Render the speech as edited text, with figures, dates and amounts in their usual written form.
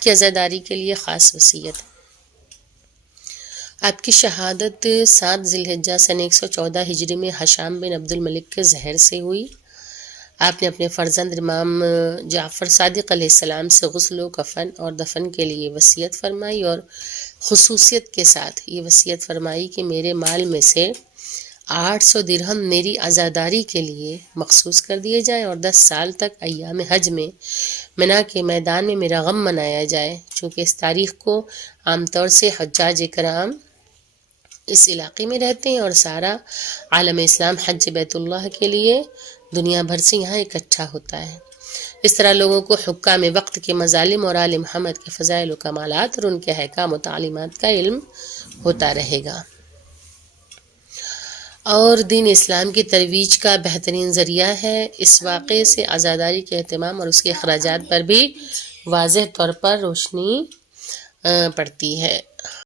آپ کی عزاداری کے لیے خاص وصیت ہے۔ آپ کی شہادت 7 ذی الحجہ سن 114 ہجری میں حشام بن عبد الملک کے زہر سے ہوئی۔ آپ نے اپنے فرزند امام جعفر صادق علیہ السلام سے غسل و کفن اور دفن کے لیے وصیت فرمائی، اور خصوصیت کے ساتھ یہ وصیت فرمائی کہ میرے مال میں سے 800 درہم میری عزاداری کے لیے مخصوص کر دیے جائیں، اور 10 سال تک ایام حج میں منا کے میدان میں میرا غم منایا جائے، چونکہ اس تاریخ کو عام طور سے حجاج کرام اس علاقے میں رہتے ہیں اور سارا عالم اسلام حج بیت اللہ کے لیے دنیا بھر سے یہاں اکٹھا ہوتا ہے۔ اس طرح لوگوں کو حکام وقت کے مظالم اور آل محمد کے فضائل و کمالات اور ان کے احکام و تعلیمات کا علم ہوتا رہے گا، اور دین اسلام کی ترویج کا بہترین ذریعہ ہے۔ اس واقعے سے عزاداری کے اہتمام اور اس کے اخراجات پر بھی واضح طور پر روشنی پڑتی ہے۔